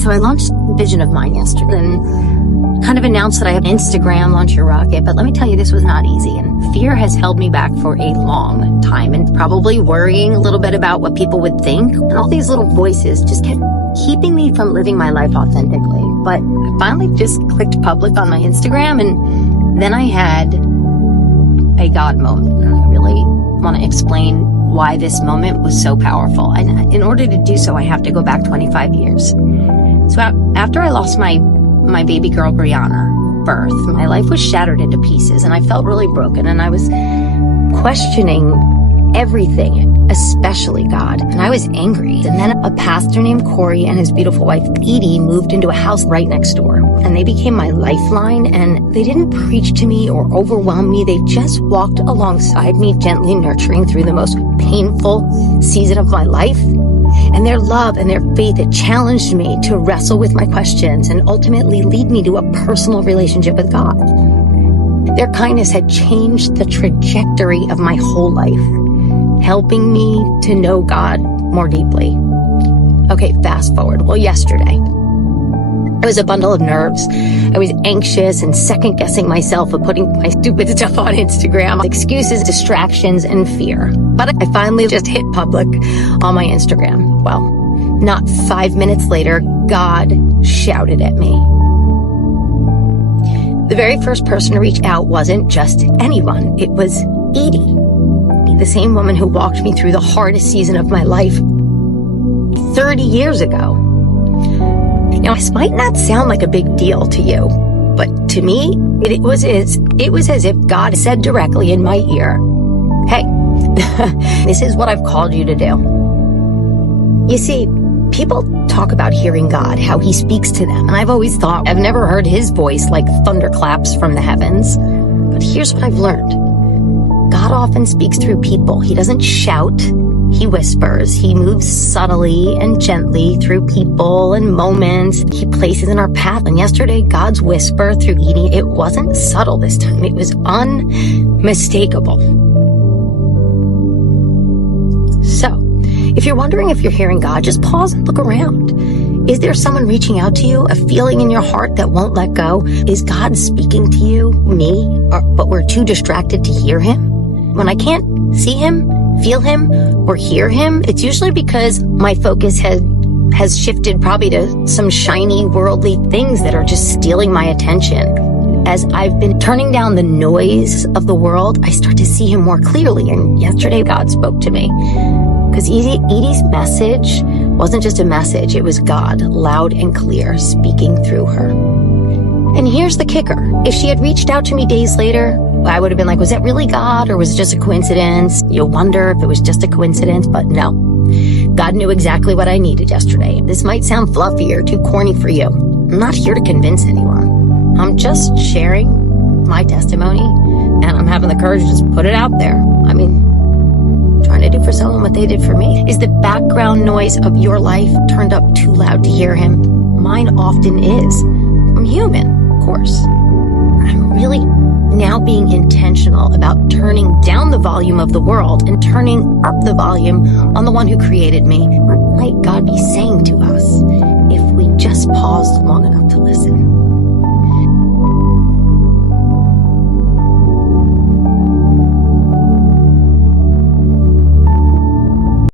So I launched a vision of mine yesterday and kind of announced that I have Instagram, Launch Your Rocket. But let me tell you, this was not easy. And fear has held me back for a long time, and probably worrying a little bit about what people would think. And all these little voices just kept keeping me from living my life authentically. But I finally just clicked public on my Instagram, and then I had a God moment. And I really want to explain why this moment was so powerful. And in order to do so, I have to go back 25 years. So after I lost my baby girl, Brianna, birth, my life was shattered into pieces, and I felt really broken, and I was questioning everything, especially God, and I was angry. And then a pastor named Corey and his beautiful wife, Edie, moved into a house right next door, and they became my lifeline, and they didn't preach to me or overwhelm me. They just walked alongside me, gently nurturing through the most painful season of my life. And their love and their faith, it challenged me to wrestle with my questions and ultimately lead me to a personal relationship with God. Their kindness had changed the trajectory of my whole life, helping me to know God more deeply. Okay, fast forward. Well, yesterday, I was a bundle of nerves. I was anxious and second-guessing myself of putting my stupid stuff on Instagram. Excuses, distractions, and fear. But I finally just hit public on my Instagram. Well, not 5 minutes later, God shouted at me. The very first person to reach out wasn't just anyone. It was Edie, the same woman who walked me through the hardest season of my life 30 years ago. Now, this might not sound like a big deal to you, but to me, it was as if God said directly in my ear, "Hey, this is what I've called you to do." You see, people talk about hearing God, how he speaks to them, and I've always thought, I've never heard his voice like thunderclaps from the heavens. But here's what I've learned. God often speaks through people. He doesn't shout. He whispers. He moves subtly and gently through people and moments he places in our path. And yesterday, God's whisper through Edie, it wasn't subtle this time. It was unmistakable. So, if you're wondering if you're hearing God, just pause and look around. Is there someone reaching out to you, a feeling in your heart that won't let go? Is God speaking to you, me, but we're too distracted to hear him? When I can't see him, feel him, or hear him, it's usually because my focus has shifted probably to some shiny worldly things that are just stealing my attention. As I've been turning down the noise of the world, I start to see him more clearly. And yesterday, God spoke to me. Because Edie's message wasn't just a message, it was God, loud and clear, speaking through her. And here's the kicker. If she had reached out to me days later, I would have been like, was that really God, or was it just a coincidence? You'll wonder if it was just a coincidence, but no. God knew exactly what I needed yesterday. This might sound fluffy or too corny for you. I'm not here to convince anyone. I'm just sharing my testimony, and I'm having the courage to just put it out there. I mean, trying to do for someone what they did for me. Is the background noise of your life turned up too loud to hear him? Mine often is. I'm human, of course. I'm really now being intentional about turning down the volume of the world and turning up the volume on the one who created me. What might God be saying to us if we just paused long enough to listen?